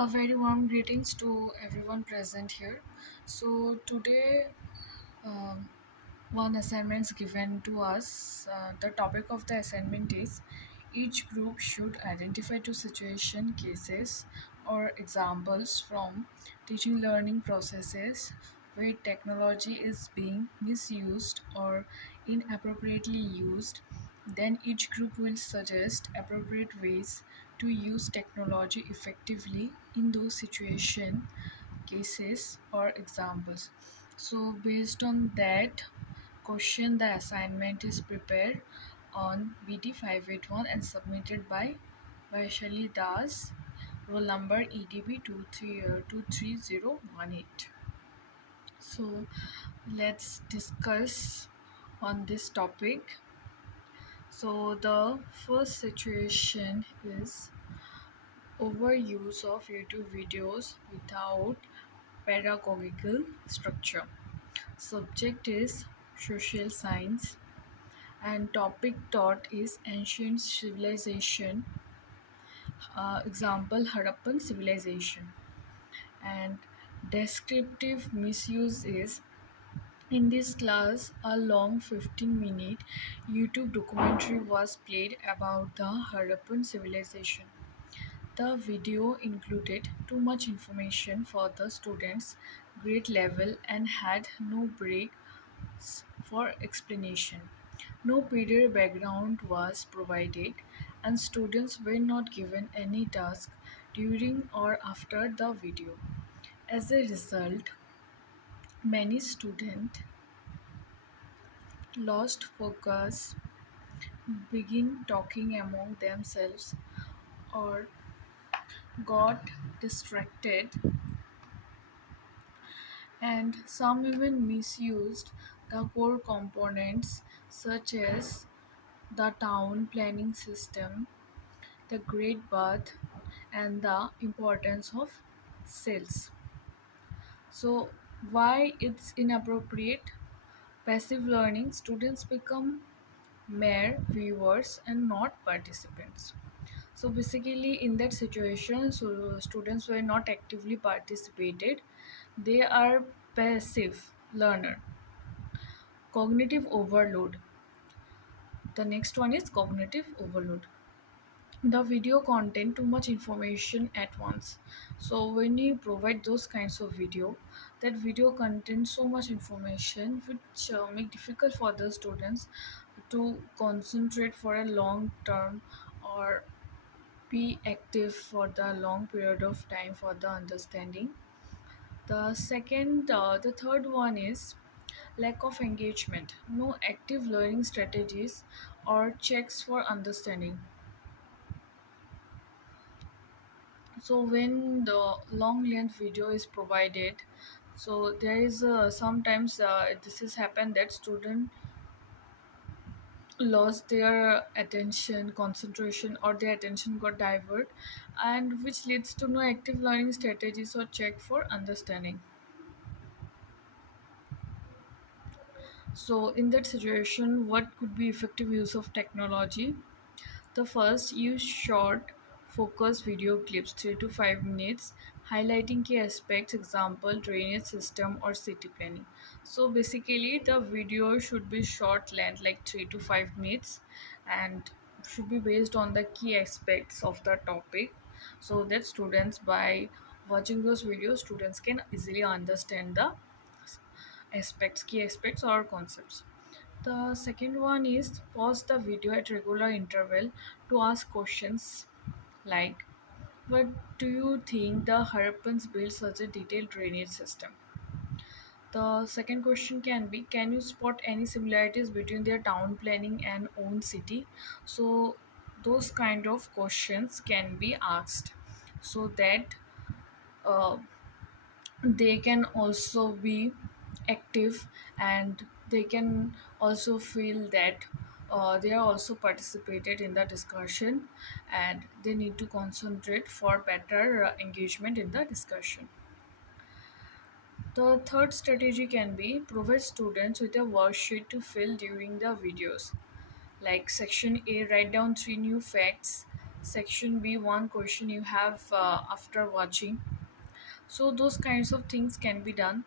A very warm greetings to everyone present here. So today, um, one assignment is given to us. The topic of the assignment is each group should identify two situation cases or examples from teaching learning processes where technology is being misused or inappropriately used. Then each group will suggest appropriate ways to use technology effectively in those situation cases or examples. So based on that question, the assignment is prepared on BD581 and submitted by Vaishali Das, roll number EDB23018. So let's discuss on this topic. So the first situation is overuse of YouTube videos without pedagogical structure. Subject is social science and topic taught is ancient civilization, example Harappan civilization. And descriptive misuse is in this class a long 15-minute YouTube documentary was played about the Harappan civilization. The video included too much information for the students' grade level and had no breaks for explanation. No period background was provided, and students were not given any task during or after the video. As a result, many students lost focus, began talking among themselves, or got distracted, and some even misused the core components such as the town planning system, the great bath, and the importance of sales. So, why it's inappropriate? Passive learning, students become mere viewers and not participants. So basically in that situation, so students were not actively participated, they are passive learner. Cognitive overload, the next one is cognitive overload. The video content too much information at once. So when you provide those kinds of video, that video contains so much information which make difficult for the students to concentrate for a long term or be active for the long period of time for the understanding. The third one is lack of engagement, no active learning strategies or checks for understanding. So when the long length video is provided, so there is sometimes this has happened that student lost their attention concentration or their attention got diverted, and which leads to no active learning strategies or check for understanding. So in that situation, what could be effective use of technology? The first, use short, focused video clips, 3 to 5 minutes, highlighting key aspects, example, drainage system or city planning. So basically, the video should be short length, like 3 to 5 minutes, and should be based on the key aspects of the topic, so that students, by watching those videos, students can easily understand the key aspects or concepts. The second one is pause the video at regular interval to ask questions like, what do you think the Harappans built such a detailed drainage system? The second question can be, can you spot any similarities between their town planning and own city? So those kind of questions can be asked so that uh, they can also be active, and they can also feel that they are also participated in the discussion, and they need to concentrate for better engagement in the discussion. The third strategy can be provide students with a worksheet to fill during the videos. Like section A, write down 3 new facts. Section B, one question you have after watching. So those kinds of things can be done.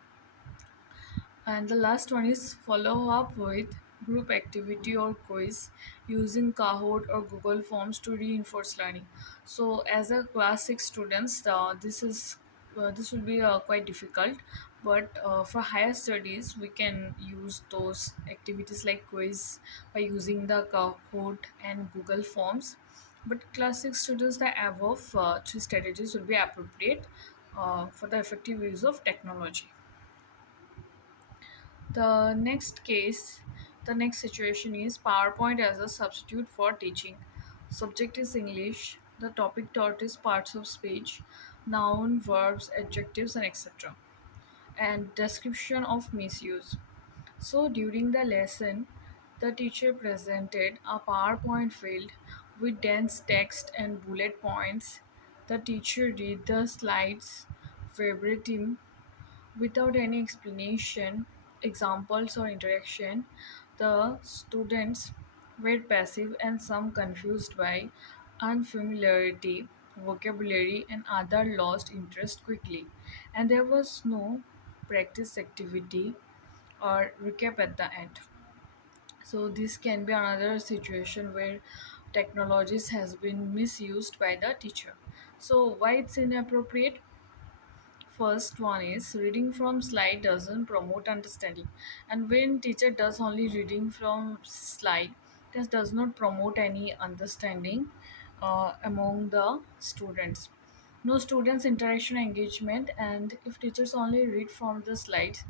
And the last one is follow up with group activity or quiz using Kahoot or Google Forms to reinforce learning. So as a class 6 students, this will be quite difficult, but for higher studies we can use those activities like quiz by using the Kahoot and Google Forms. But class 6 students, the above three strategies will be appropriate for the effective use of technology. The next case, the next situation is PowerPoint as a substitute for teaching. Subject is English. The topic taught is parts of speech, noun, verbs, adjectives, and etc. And description of misuse. So during the lesson, the teacher presented a PowerPoint field with dense text and bullet points. The teacher read the slides verbatim without any explanation, examples, or interaction. The students were passive and some confused by unfamiliarity, vocabulary, and other lost interest quickly. And there was no practice activity or recap at the end. So this can be another situation where technologies has been misused by the teacher. So why it's inappropriate? First one is reading from slide doesn't promote understanding, and when teacher does only reading from slide, this does not promote any understanding among the students. No students interaction engagement, and if teachers only read from the slides,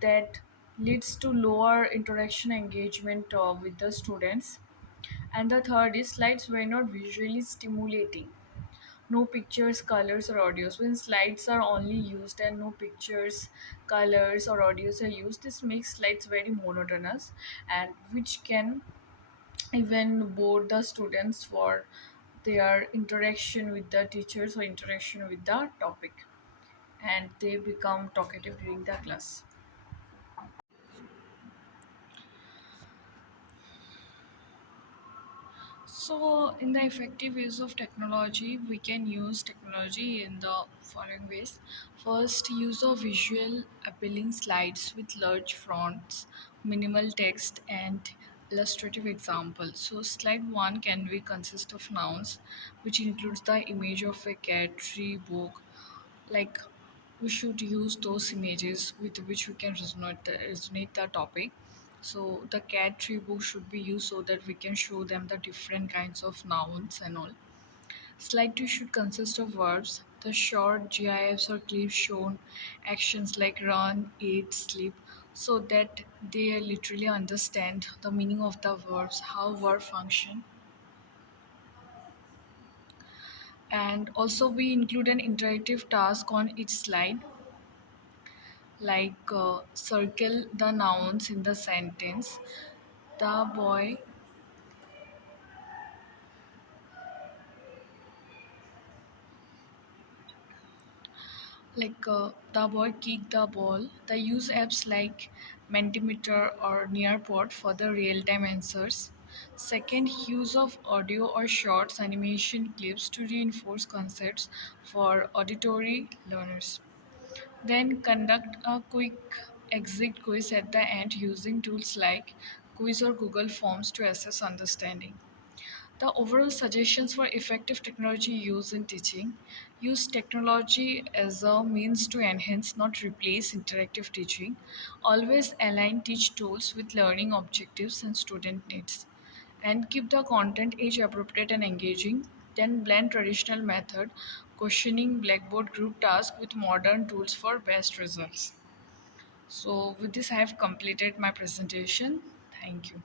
that leads to lower interaction engagement with the students. And the third is slides were not visually stimulating. No pictures, colors, or audios. When slides are only used and no pictures, colors, or audios are used, this makes slides very monotonous, and which can even bore the students for their interaction with the teachers or interaction with the topic, and they become talkative during the class. So, in the effective use of technology, we can use technology in the following ways. First, use of visual appealing slides with large fonts, minimal text, and illustrative examples. So, slide 1 can be consist of nouns, which includes the image of a cat, tree, book. Like, we should use those images with which we can resonate the topic. So the cat tree book should be used so that we can show them the different kinds of nouns and all. Slide 2 should consist of verbs. The short GIFs or clips shown actions like run, eat, sleep, so that they literally understand the meaning of the verbs, how verb function. And also we include an interactive task on each slide, like circle the nouns in the sentence. The boy, the boy kicked the ball. They use apps like Mentimeter or Nearpod for the real-time answers. Second, use of audio or shorts animation clips to reinforce concepts for auditory learners. Then conduct a quick exit quiz at the end using tools like Quiz or Google Forms to assess understanding. The overall suggestions for effective technology use in teaching: use technology as a means to enhance, not replace, interactive teaching. Always align teach tools with learning objectives and student needs. And keep the content age appropriate and engaging. Then blend traditional method, questioning, blackboard group task with modern tools for best results. So with this I have completed my presentation. Thank you.